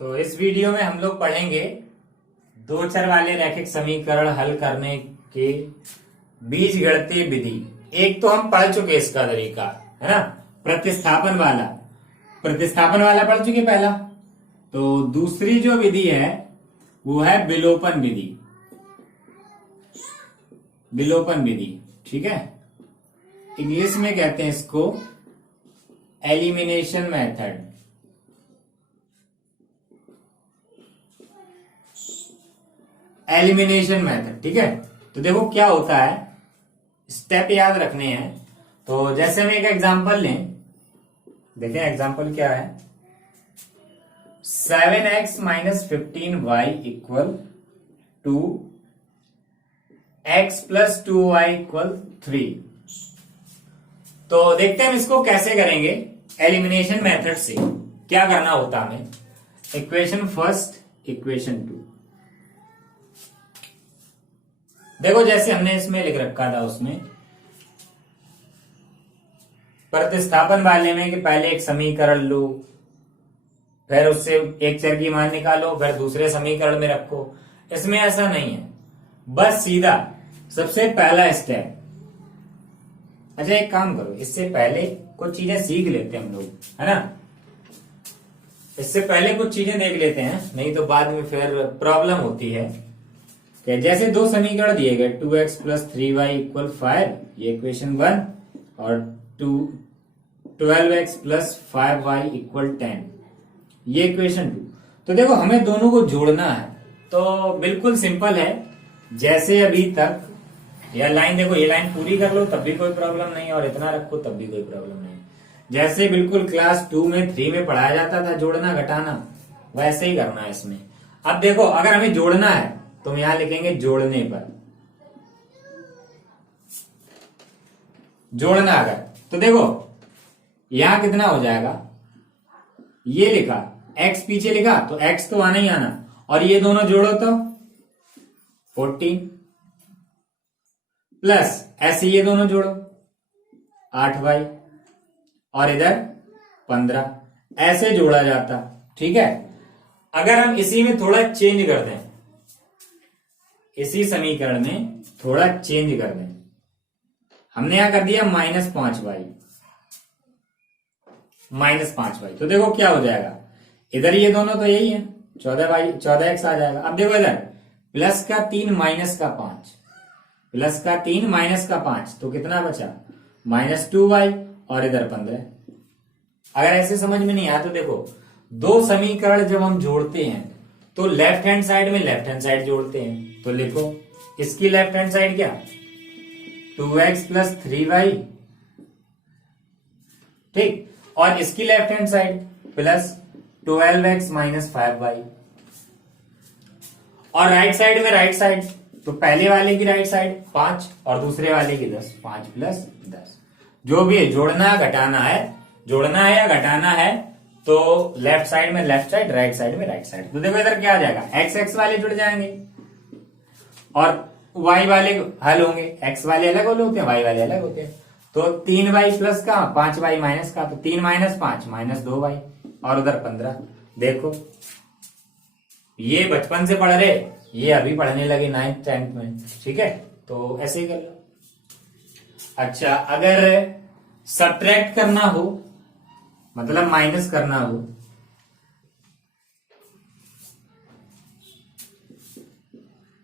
तो इस वीडियो में हम लोग पढ़ेंगे दो चर वाले रैखिक समीकरण हल करने के बीजगणितीय विधि। एक तो हम पढ़ चुके इसका तरीका, है ना, प्रतिस्थापन वाला पढ़ चुके पहला। तो दूसरी जो विधि है वो है विलोपन विधि। विलोपन विधि, ठीक है, इंग्लिश में कहते हैं इसको एलिमिनेशन मेथड। एलिमिनेशन मेथड, ठीक है। तो देखो क्या होता है, स्टेप याद रखने हैं। तो जैसे हम एक एग्जांपल लें, देखें एग्जांपल क्या है। 7x minus 15y equal to x plus 2y equal 3। तो देखते हैं हम इसको कैसे करेंगे एलिमिनेशन मेथड से। क्या करना होता हमें, इक्वेशन फर्स्ट, इक्वेशन टू। देखो जैसे हमने इसमें लिख रखा था, उसमें प्रतिस्थापन वाले में कि पहले एक समीकरण लो, फिर उससे एक चर की मान निकालो, फिर दूसरे समीकरण में रखो। इसमें ऐसा नहीं है, बस सीधा सबसे पहला स्टेप। अच्छा एक काम करो, इससे पहले कुछ चीजें सीख लेते हैं हम लोग, है ना। इससे पहले कुछ चीजें देख लेते हैं, नहीं तो बाद में फिर प्रॉब्लम होती है। कि जैसे दो समीकरण दिए गए 2x प्लस 3y इक्वल 5, ये इक्वेशन 1, और 12x प्लस 5y इक्वल 10, ये इक्वेशन 2। तो देखो हमें दोनों को जोड़ना है, तो बिल्कुल सिंपल है। जैसे अभी तक यह लाइन देखो, ये लाइन पूरी कर लो तब भी कोई प्रॉब्लम नहीं, और इतना रखो तब भी कोई प्रॉब्लम नहीं। जैसे बिल्कुल क्लास 2 में 3 में पढ़ाया जाता था जोड़ना घटाना, वैसे ही करना है इसमें। अब देखो अगर हमें जोड़ना है तो हम यहां लिखेंगे जोड़ने पर। जोड़ना अगर, तो देखो यहां कितना हो जाएगा, ये लिखा x पीछे लिखा तो x तो आना ही आना, और ये दोनों जोड़ो तो 14 प्लस ऐसे ये दोनों जोड़ो 8y, और इधर 15, ऐसे जोड़ा जाता, ठीक है। अगर हम इसी में थोड़ा चेंज कर दें, इसी समीकरण में थोड़ा चेंज कर दें, हमने यहां कर दिया -5y, -5y, तो देखो क्या हो जाएगा, इधर ये दोनों तो यही है 14y 14x आ जाएगा। अब देखो इधर प्लस का 3 माइनस का 5, प्लस का 3 माइनस का 5, तो कितना बचा -2y, और इधर 15। अगर ऐसे समझ में नहीं आया तो देखो, दो समीकरण जब हम जोड़ते हैं तो लेफ्ट हैंड साइड में लेफ्ट हैंड साइड जोड़ते हैं। तो लिखो इसकी लेफ्ट हैंड साइड क्या, 2x प्लस 3y, ठीक, और इसकी left hand side plus 12x minus 5y, और राइट साइड में राइट साइड, तो पहले वाले की राइट साइड 5 और दूसरे वाले की 10, 5 प्लस 10। जो भी है जोड़ना घटाना है, जोड़ना है या घटाना है, तो लेफ्ट साइड में लेफ्ट साइड, राइट साइड में राइट साइड। तो देखो इधर क्या आ जाएगा, एक्स एक्स वाले जुड़ जाएंगे और y वाले हल होंगे। x वाले अलग होते हैं, y वाले अलग होते हैं। तो 3y प्लस का 5y माइनस का, तो 3 माइनस 5 माइनस 2y, और उधर 15। देखो ये बचपन से पढ़ रहे, ये अभी पढ़ने लगे 9th 10th में, ठीक है। तो ऐसे ही कर लो। अच्छा अगर सब्ट्रैक्ट करना हो, मतलब माइनस करना हो,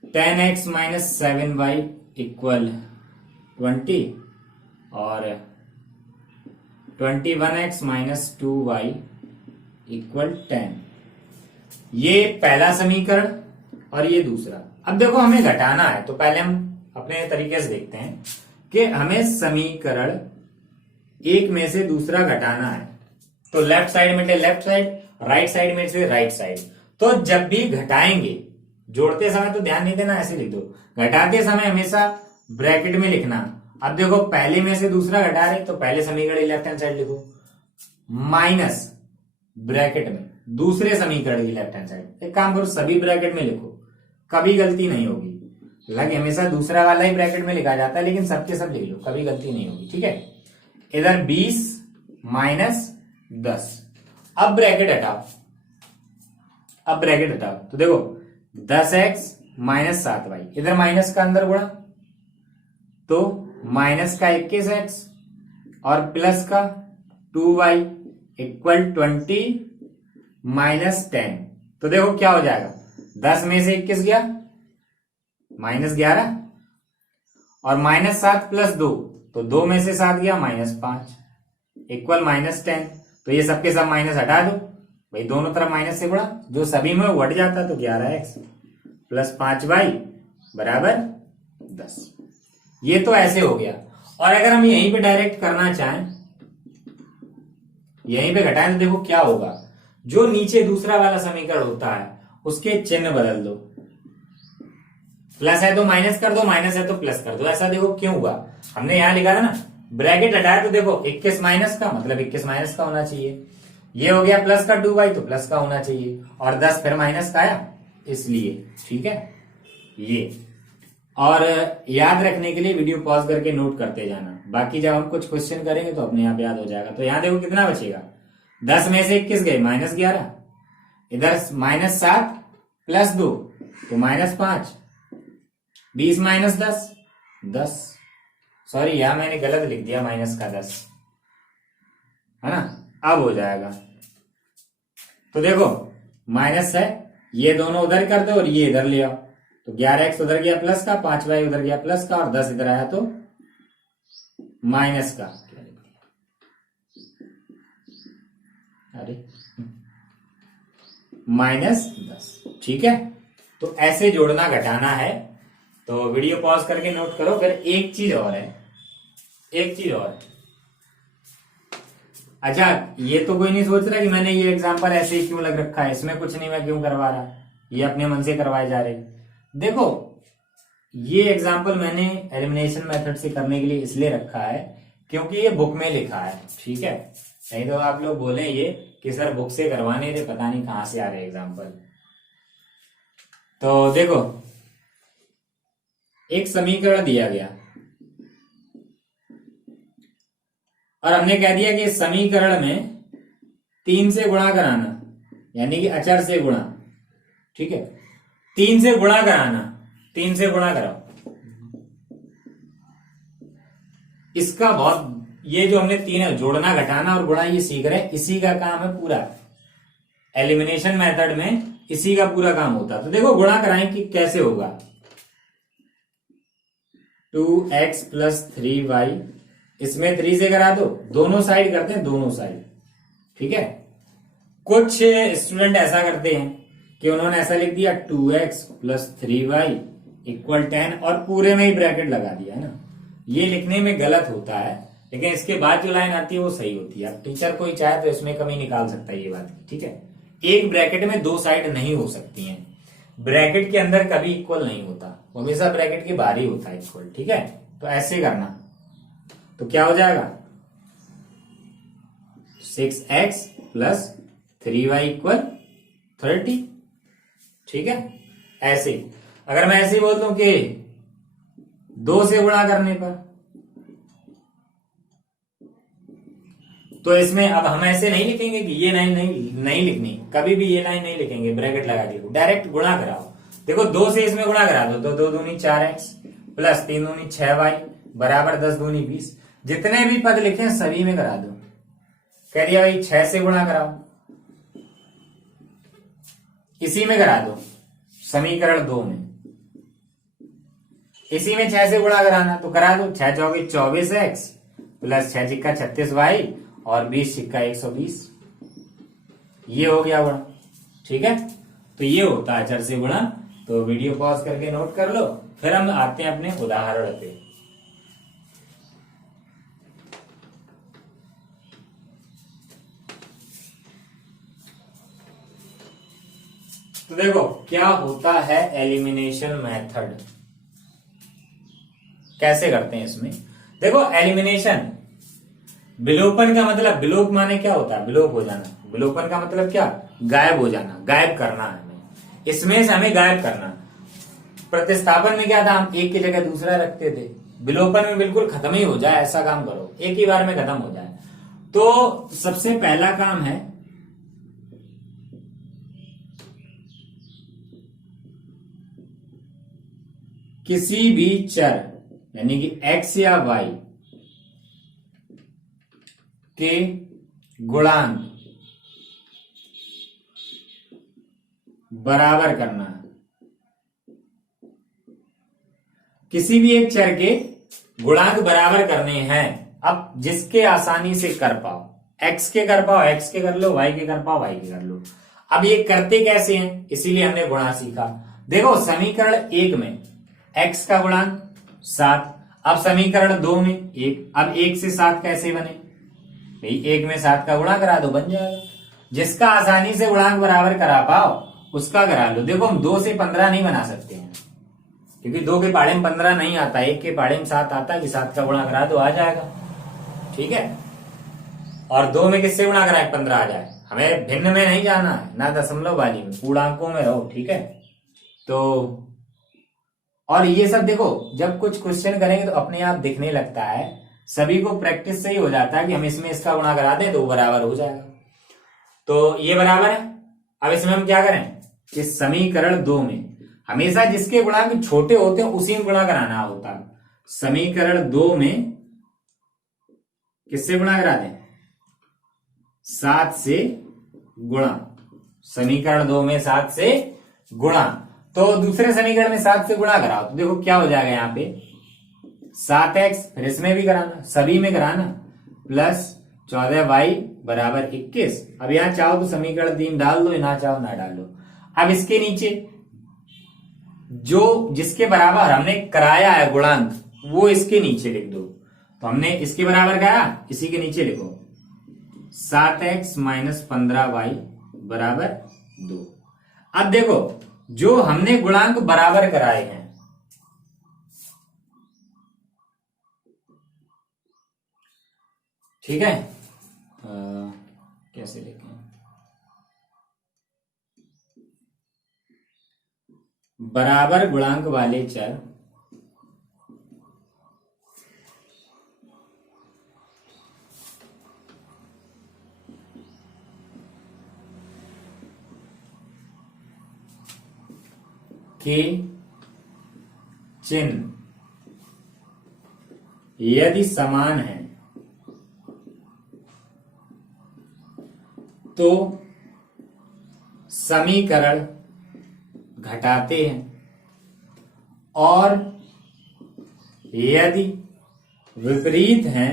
ten x minus 7y equal 20, और 21x माइनस 2y इक्वल 10, ये पहला समीकरण और ये दूसरा। अब देखो हमें घटाना है, तो पहले हम अपने तरीके से देखते हैं कि हमें समीकरण एक में से दूसरा घटाना है। तो लेफ्ट साइड में लेफ्ट साइड, राइट साइड में से राइट साइड। तो जब भी घटाएंगे, जोड़ते समय तो ध्यान नहीं देना, ऐसे लिख दो, घटाते समय हमेशा ब्रैकेट में लिखना। अब देखो पहले में से दूसरा घटा रहे, तो पहले समीकरण लेफ्ट हैंड साइड लिखो, माइनस ब्रैकेट में दूसरे समीकरण की लेफ्ट हैंड साइड। एक काम करो, सभी ब्रैकेट में लिखो, कभी गलती नहीं होगी। हालांकि हमेशा दूसरा वाला ही ब्रैकेट में लिखा जाता है, लेकिन सबके सब लिख लो, कभी गलती नहीं होगी, ठीक है। इधर 20 माइनस 10, अब ब्रैकेट हटाओ, अब ब्रैकेट हटाओ तो देखो 10x माइनस 7y, इधर माइनस का अंदर गुणा तो माइनस का 21x और प्लस का 2y इक्वल 20 माइनस 10। तो देखो क्या हो जाएगा, 10 में से 21 गया माइनस 11 और माइनस 7 प्लस 2 तो 2 में से 7 गया माइनस 5 इक्वल माइनस 10। तो ये सबके सब माइनस हटा दो भाई, दोनों तरफ माइनस से गुणा, जो सभी में बढ़ जाता तो 11x प्लस 5y बराबर 10। ये तो ऐसे हो गया। और अगर हम यहीं पे डायरेक्ट करना चाहें, यहीं पे घटाएं तो देखो क्या होगा, जो नीचे दूसरा वाला समीकरण होता है उसके चिन्ह बदल दो, प्लस है तो माइनस कर दो, माइनस है तो प्लस कर दो। ऐसा देखो क्यों हुआ, हमने यहां लिखा था ना ब्रैकेट हटाया तो देखो 21 माइनस का मतलब 21 माइनस का होना चाहिए, ये हो गया प्लस का 2y तो प्लस का होना चाहिए, और 10 फिर माइनस का आया इसलिए, ठीक है ये। और याद रखने के लिए वीडियो पॉज करके नोट करते जाना, बाकी जब हम कुछ क्वेश्चन करेंगे तो अपने आप याद हो जाएगा। तो यहां देखो कितना बचेगा, 10 में से 21 गए माइनस 11, इधर माइनस 7 प्लस 2 तो माइनस 5, 20 माइनस 10 10, सॉरी यहां मैंने गलत लिख दिया माइनस का 10 है ना, अब हो जाएगा। तो देखो माइनस है, ये दोनों उधर कर दो और ये इधर ले आओ, तो 11x उधर गया प्लस का, 5y उधर गया प्लस का और 10 इधर आया तो माइनस का, अरे माइनस 10, ठीक है। तो ऐसे जोड़ना घटाना है। तो वीडियो पॉज करके नोट करो। फिर एक चीज और है, एक चीज और, अच्छा ये तो कोई नहीं सोच रहा कि मैंने ये एग्जांपल ऐसे ही क्यों लग रखा है, इसमें कुछ नहीं मैं क्यों करवा रहा, ये अपने मन से करवाए जा रहे। देखो ये एग्जांपल मैंने एलिमिनेशन मेथड से करने के लिए इसलिए रखा है क्योंकि ये बुक में लिखा है, ठीक है। नहीं तो आप लोग बोले ये कि सर बुक से करवाने थे, पता नहीं कहां से आ रहे एग्जांपल। तो देखो एक समीकरण दिया गया और हमने कह दिया कि इस समीकरण में 3 से गुणा कराना, यानी कि अचर से गुणा, ठीक है 3 से गुणा कराना, 3 से गुणा कराओ। इसका बहुत, ये जो हमने 3 जोड़ना घटाना और गुणा ये सीख रहे हैं, इसी का काम है पूरा एलिमिनेशन मेथड में, इसी का पूरा काम होता। तो देखो गुणा कराएं कि कैसे होगा, 2x प्लस 3y, इसमें 3 से करा दो, दोनों साइड करते हैं, दोनों साइड, ठीक है। कुछ स्टूडेंट ऐसा करते हैं कि उन्होंने ऐसा लिख दिया 2x प्लस 3y इक्वल 10 और पूरे में ही ब्रैकेट लगा दिया है ना, ये लिखने में गलत होता है, लेकिन इसके बाद जो लाइन आती है वो सही होती है। अब टीचर कोई चाहे तो इसमें कमी निकाल सकता है ये बात, ठीक है। एक ब्रैकेट में 2 साइड नहीं हो सकती हैं, ब्रैकेट के अंदर कभी इक्वल नहीं होता, हमेशा ब्रैकेट के बाहर ही होता है इक्वल, ठीक है। तो ऐसे करना, तो क्या हो जाएगा 6x प्लस 3y इक्वल 30, ठीक है। ऐसे अगर मैं ऐसे बोल दूं कि 2 से गुणा करने पर, तो इसमें अब हम ऐसे नहीं लिखेंगे कि ये लाइन नहीं लिखनी, कभी भी ये लाइन नहीं लिखेंगे ब्रैकेट लगा दी, डायरेक्ट गुणा कराओ। देखो 2 से इसमें गुणा करा दो तो 2 दूनी 4x प्लस 3 दूनी 6y बराबर 10 दूनी 20, जितने भी पद लिखे सभी में करा दो। कह दिया भाई 6 से गुणा कराओ, इसी में करा दो समीकरण 2 में, इसी में 6 से गुणा कराना तो करा दो, 6 चौके 24x प्लस 6 चिक्का 36y और 20 चिक्का 120, ये हो गया गुणा, ठीक है। तो ये होता है अचर से गुणा। तो वीडियो पॉज करके नोट कर लो, फिर हम आते हैं अपने उदाहरण पे। तो देखो क्या होता है एलिमिनेशन मेथड, कैसे करते हैं इसमें। देखो एलिमिनेशन, विलोपन का मतलब, विलोप माने क्या होता है, विलोप हो जाना, विलोपन का मतलब क्या, गायब हो जाना, गायब करना है हमें, इसमें से हमें गायब करना। प्रतिस्थापन में क्या था, हम एक की जगह दूसरा रखते थे, विलोपन में बिल्कुल खत्म ही हो जाए ऐसा काम करो, एक ही बार में खत्म हो जाए। तो सबसे पहला काम है किसी भी चर यानी कि x या y के गुणांक बराबर करना है। किसी भी एक चर के गुणांक बराबर करने हैं। अब जिसके आसानी से कर पाओ, x के कर पाओ x के कर लो, y के कर पाओ y के कर लो। अब ये करते कैसे हैं, इसीलिए हमने गुणा सीखा। देखो समीकरण 1 में x का गुणांक 7, अब समीकरण 2 में 1। अब 1 से 7 कैसे बने भाई, 1 में 7 का गुणा करा दो, बन जाएगा। जिसका आसानी से गुणांक बराबर करा पाओ उसका करा लो। देखो हम 2 से 15 नहीं बना सकते हैं, क्योंकि 2 के पहाड़े में 15 नहीं आता, 1 के पहाड़े में 7 आता है कि 7 का गुणा करा दो आ जाएगा, ठीक है। और 2 में किससे गुणा करा 15 आ जाए। हमें भिन्न में नहीं जाना है, ना दशमलव वाली में, पूर्णांकों में रहो, ठीक है। तो और ये सब देखो जब कुछ क्वेश्चन करेंगे तो अपने आप दिखने लगता है, सभी को प्रैक्टिस से ही हो जाता है कि हम इसमें इसका गुणा करा दें तो वो बराबर हो जाएगा। तो ये बराबर है। अब इसमें हम क्या करें कि समीकरण 2 में हमेशा जिसके गुणांक छोटे होते हैं उसी में गुणा कराना होता है। समीकरण 2 में किससे गुणा करा दें, 7 से गुणा। समीकरण 2 में 7 से गुणा, तो दूसरे समीकरण में 7 से गुणा कराओ तो देखो क्या हो जाएगा, यहां पे 7x, फिर इसमें भी कराना, सभी में कराना, प्लस 14y बराबर 21। अब यहां चाहो तो समीकरण 3 डाल दो, ना चाहो ना डाल दो। अब इसके नीचे जो जिसके बराबर हमने कराया है गुणांक वो इसके नीचे लिख दो। तो हमने इसके बराबर कराया, इसी के नीचे लिखो 7x माइनस 15y बराबर 2। अब देखो जो हमने गुणांक बराबर कराए हैं, ठीक है, कैसे लिखें, बराबर गुणांक वाले चर के चिन्ह यदि समान है तो समीकरण घटाते हैं, और यदि विपरीत हैं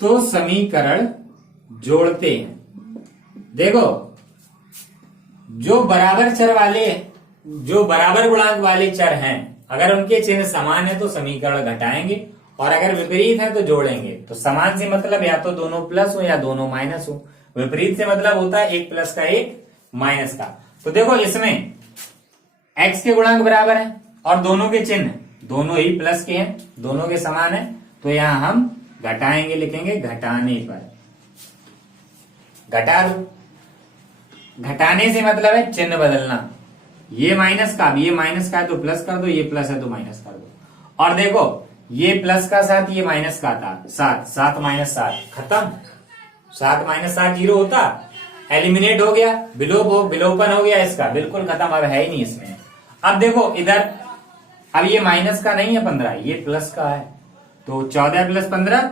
तो समीकरण जोड़ते हैं। देखो जो बराबर गुणांक वाले चर हैं, अगर उनके चिन्ह समान है तो समीकरण घटाएंगे, और अगर विपरीत है तो जोड़ेंगे। तो समान से मतलब या तो दोनों प्लस हो या दोनों माइनस हो, विपरीत से मतलब होता है एक प्लस का एक माइनस का। तो देखो इसमें x के गुणांक बराबर है और दोनों के चिन्ह दोनों ही प्लस के हैं, दोनों के समान है, तो यहां हम घटाएंगे, लिखेंगे घटाने पर। घटा दो, घटाने से मतलब है चिन्ह बदलना। ये माइनस का, ये माइनस का है तो प्लस कर दो, ये प्लस है तो माइनस कर दो। और देखो ये प्लस का 7, ये माइनस का था 7, 7 माइनस 7 खत्म, 7 माइनस 7 0 होता, एलिमिनेट हो गया, विलोपन हो गया, इसका बिल्कुल खत्म, अब है ही नहीं इसमें। अब देखो इधर, अब ये माइनस का नहीं है 15, ये प्लस का है, तो 14 प्लस 15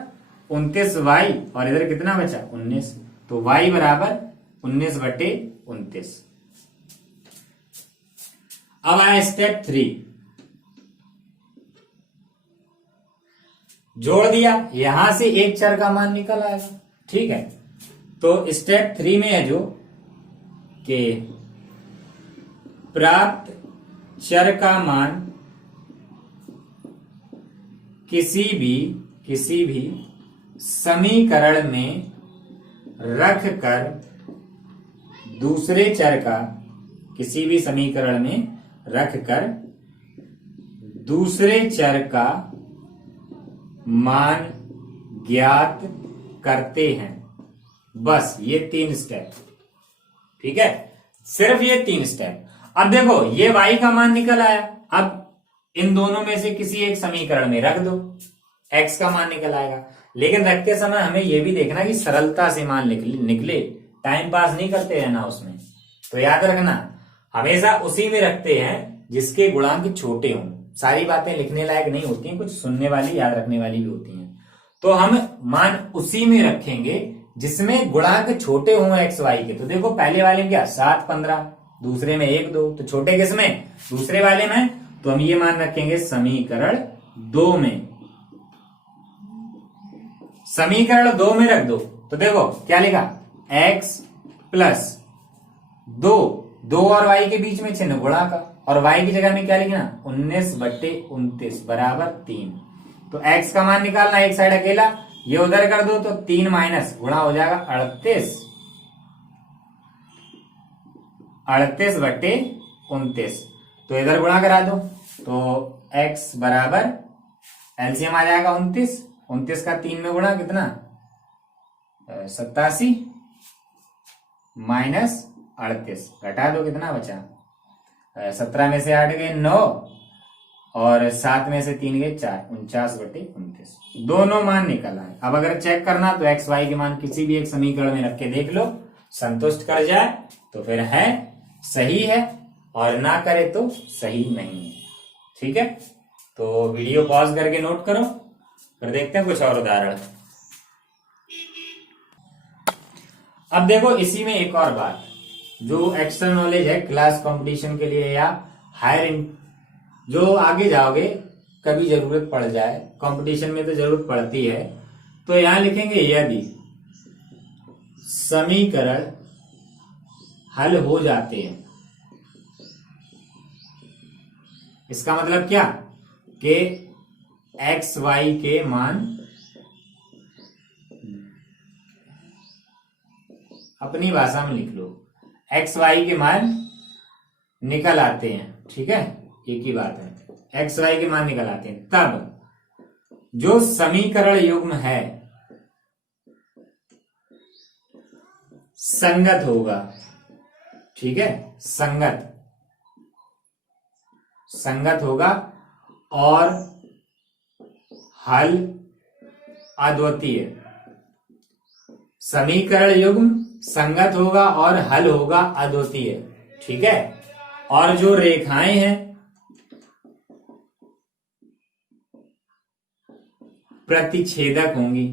29y, और इधर कितना बचा 19, तो y बराबर 19/29। अब आया स्टेप 3, जोड़ दिया, यहां से एक चर का मान निकल आएगा, ठीक है। तो स्टेप 3 में है जो कि प्राप्त चर का मान किसी भी समीकरण में रखकर दूसरे चर का, किसी भी समीकरण में रखकर दूसरे चर का मान ज्ञात करते हैं। बस ये 3 स्टेप, ठीक है, सिर्फ ये 3 स्टेप। अब देखो ये y का मान निकल आया, अब इन दोनों में से किसी एक समीकरण में रख दो, x का मान निकल आएगा। लेकिन रखते समय हमें यह भी देखना कि सरलता से मान निकले, टाइम पास नहीं करते रहना उसमें। तो याद रखना हमेशा उसी में रखते हैं जिसके गुणांक छोटे हों। सारी बातें लिखने लायक नहीं होती हैं, कुछ सुनने वाली याद रखने वाली भी होती हैं। तो हम मान उसी में रखेंगे जिसमें गुणांक छोटे हों एक्स वाई के। तो देखो पहले वाले में क्या 7 15, दूसरे में 1 2, तो छोटे किसमें दूसरे वाले में। तो हम ये मान रखेंगे समीकरण 2 में। समीकरण 2 में रख दो तो देखो क्या लिखा x प्लस 2 और y के बीच में चिन्ह गुणा का, और y की जगह में क्या लिखना 19/29 बराबर 3। तो x का मान निकालना, एक साइड अकेला, ये उधर कर दो तो 3 माइनस गुणा हो जाएगा 38/29। तो इधर गुणा करा दो तो x बराबर एलसीएम आ जाएगा 29 का 3 में गुणा कितना 87 माइनस 38, घटा दो कितना बचा 17 में से 8 गए 9 और 7 में से 3 गए 4, 49/29। दोनों मान निकल आए। अब अगर चेक करना तो एक्स वाई के मान किसी भी एक समीकरण में रख के देख लो, संतुष्ट कर जाए तो फिर है सही है, और ना करे तो सही नहीं है। ठीक है, तो वीडियो पॉज करके नोट करो, फिर देखते हैं कुछ और उदाहरण। अब देखो इसी में एक और बात, जो एक्स्ट्रा नॉलेज है क्लास कंपटीशन के लिए या हायर जो आगे जाओगे कभी जरूरत पड़ जाए, कंपटीशन में तो जरूरत पड़ती है। तो यहां लिखेंगे यदि समीकरण हल हो जाते हैं, इसका मतलब क्या कि एक्स वाई के मान अपनी भाषा में लिख लो, एक्स वाई के मान निकल आते हैं। ठीक है, एक ही बात है, एक्स वाई के मान निकल आते हैं, तब जो समीकरण युग्म है संगत होगा। ठीक है, संगत होगा और हल अद्वितीय। समीकरण युग्म संगत होगा और हल होगा अद्वितीय। ठीक है, और जो रेखाएं हैं प्रतिच्छेदक होंगी।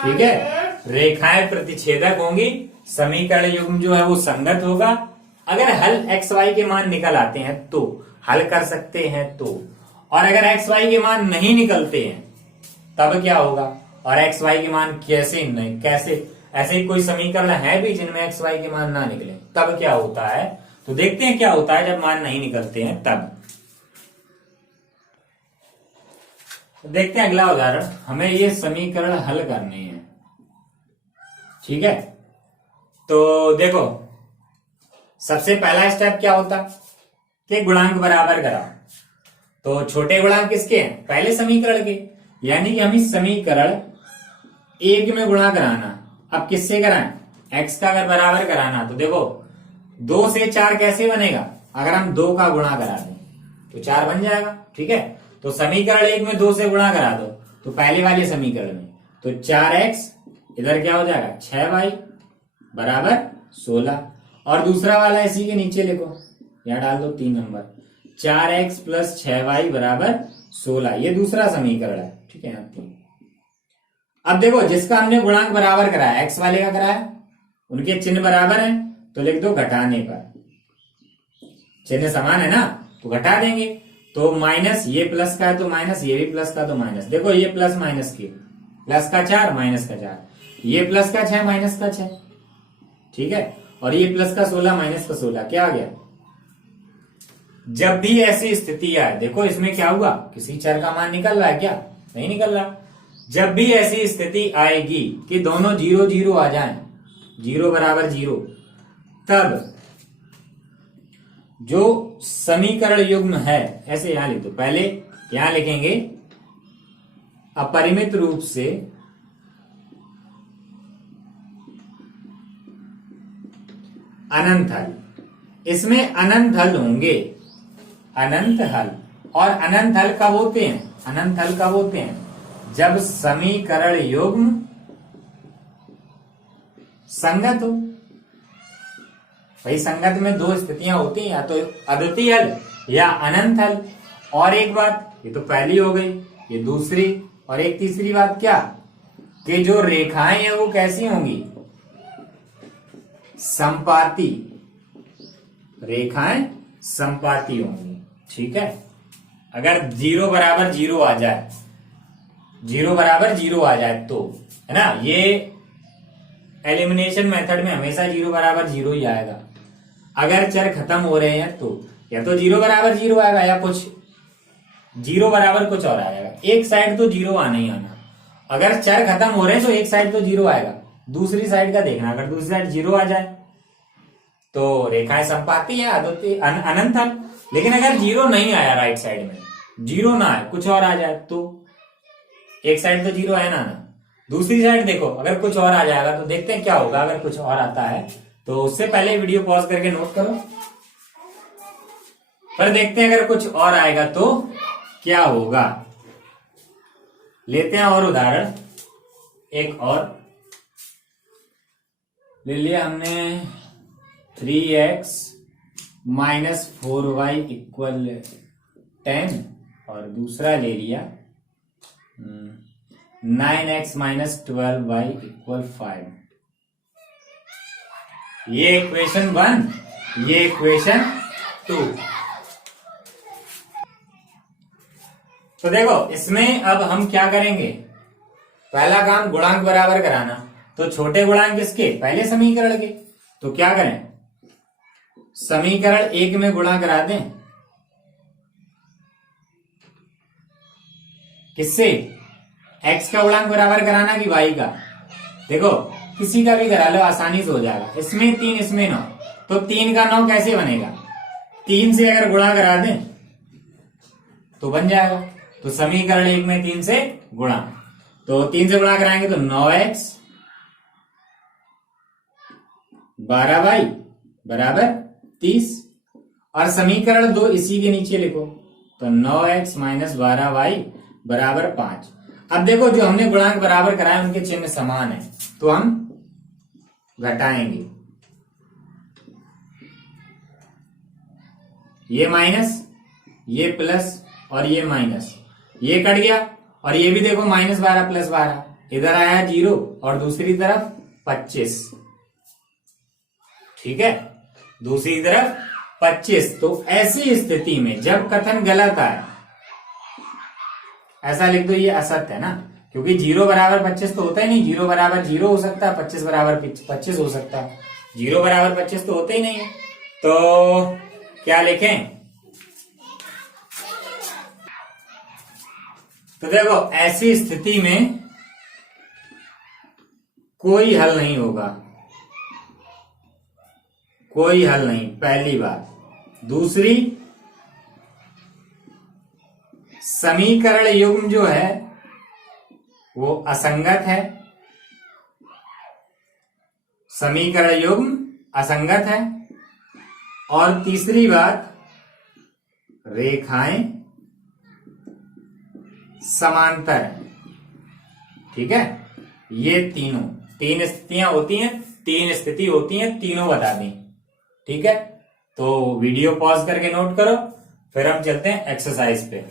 ठीक है, रेखाएं प्रतिच्छेदक होंगी, समीकरण युग्म जो है वो संगत होगा। अगर हल एक्स वाई के मान निकल आते हैं तो हल कर सकते हैं तो, और अगर एक्स वाई के मान नहीं निकलते हैं तब क्या होगा, और एक्स वाई के मान कैसे ऐसे ही कोई समीकरण है भी जिनमें एक्स वाई के मान ना निकले तब क्या होता है। तो देखते हैं क्या होता है जब मान नहीं निकलते हैं तब। देखते हैं अगला उदाहरण, हमें ये समीकरण हल करने हैं। ठीक है, तो देखो सबसे पहला स्टेप क्या होता कि गुणांक बराबर कराओ। तो छोटे गुणांक किसके हैं, पहले समीकरण के, यानी कि हम इस समीकरण एक में गुणा कराना। अब किससे कराएं, एक्स का अगर बराबर कराना तो देखो 2 से 4 कैसे बनेगा, अगर हम 2 का गुणा करा दें तो 4 बन जाएगा। ठीक है, तो समीकरण एक में 2 से गुणा करा दो तो पहले वाले समीकरण में तो 4x इधर क्या हो जाएगा 6y बराबर 16, और दूसरा वाला इसी के नीचे लिखो, यहां डाल दो 3 नंबर, 4x प्लस 6y बराबर 16, ये दूसरा समीकरण है। ठीक है, 3। अब देखो जिसका हमने गुणांक बराबर कराया, एक्स वाले का कराया, उनके चिन्ह बराबर हैं तो लिख दो घटाने पर, चिन्ह समान है ना तो घटा देंगे। तो माइनस ये प्लस का है तो माइनस, ये भी प्लस का तो माइनस। देखो ये प्लस माइनस की, प्लस का 4 माइनस का 4, ये प्लस का 6 माइनस का 6। ठीक है, और ये प्लस का 16 माइनस का 16, क्या आ गया। जब भी ऐसी स्थिति आए, देखो इसमें क्या हुआ, किसी चर का मान निकल रहा है क्या, नहीं निकल रहा। जब भी ऐसी स्थिति आएगी कि दोनों 0 0 आ जाएं, 0 बराबर 0, तब जो समीकरण युग्म है, ऐसे यहां लिख दो, पहले यहां लिखेंगे अपरिमित रूप से अनंत हल, इसमें अनंत हल होंगे, अनंत हल। और अनंत हल कब होते हैं, अनंत हल कब होते हैं, जब समीकरण युग्म संगत हो। भाई संगत में दो स्थितियां होती हैं, या तो अद्वितीय हल या अनंत हल। और एक बात, ये तो पहली हो गई, ये दूसरी, और एक तीसरी बात क्या, कि जो रेखाएं हैं वो कैसी होंगी, संपाती, रेखाएं संपाती होंगी। ठीक है, अगर 0 बराबर 0 आ जाए, 0 बराबर 0 आ जाए तो, है ना, ये एलिमिनेशन मेथड में हमेशा 0 बराबर 0 ही आएगा। अगर चर खत्म हो रहे हैं तो या तो 0 बराबर 0 आएगा या कुछ 0 बराबर कुछ और आएगा। एक साइड तो 0 आना ही आना। अगर चर खत्म हो रहे हैं तो एक साइड तो 0 आएगा, दूसरी साइड का देखना। अगर दूसरी साइड 0 आ जाए तो रेखाएं संपाती है, अद्वितीय अनंत हल। लेकिन अगर 0 नहीं आया, राइट साइड में 0 ना आए, कुछ और आ जाए, तो एक साइड तो 0 है ना, दूसरी साइड देखो अगर कुछ और आ जाएगा तो देखते हैं क्या होगा। अगर कुछ और आता है तो उससे पहले वीडियो पॉज करके नोट करो, पर देखते हैं अगर कुछ और आएगा तो क्या होगा। लेते हैं और उदाहरण, एक और ले लिया हमने, 3x माइनस 4y इक्वल 10, और दूसरा ले लिया 9x माइनस 12y इक्वल 5। ये इक्वेशन 1, ये इक्वेशन 2। तो देखो इसमें अब हम क्या करेंगे, पहला काम गुणांक बराबर कराना। तो छोटे गुणांक किसके, पहले समीकरण के। तो क्या करें, समीकरण 1 में गुणा करा दें, किससे, x का गुणांक बराबर कराना कि y का। देखो किसी का भी करा लो, आसानी से हो जाएगा। इसमें 3, इसमें 9, तो 3 का 9 कैसे बनेगा, 3 से अगर गुणा करा दें तो बन जाएगा। तो समीकरण 1 में 3 से गुणा, तो 3 से गुणा कराएंगे तो 9x 12y बराबर 30, और समीकरण 2 इसी के नीचे लिखो, तो 9x माइनस 12y बराबर 5। अब देखो जो हमने गुणांक बराबर कराए उनके चिन्ह समान है, तो हम घटाएंगे, ये माइनस, ये प्लस, और ये माइनस, ये कट गया। और ये भी देखो माइनस 12 प्लस 12, इधर आया 0 और दूसरी तरफ 25। ठीक है, दूसरी तरफ 25। तो ऐसी स्थिति में जब कथन गलत आए, ऐसा लिख दो ये असत्य है ना, क्योंकि 0 बराबर 25 तो होता ही नहीं। 0 बराबर 0 हो सकता है, 25 बराबर 25 हो सकता है, 0 बराबर 25 तो होते ही नहीं है। तो क्या लिखें, तो देखो ऐसी स्थिति में कोई हल नहीं होगा, कोई हल नहीं, पहली बात। दूसरी, समीकरण युग्म जो है वो असंगत है, समीकरण युग्म असंगत है। और तीसरी बात, रेखाएं समांतर है। ठीक है, ये तीन स्थितियां होती हैं, 3 स्थिति होती हैं, तीनों बता दी। ठीक है, तो वीडियो पॉज करके नोट करो, फिर हम चलते हैं एक्सरसाइज पे।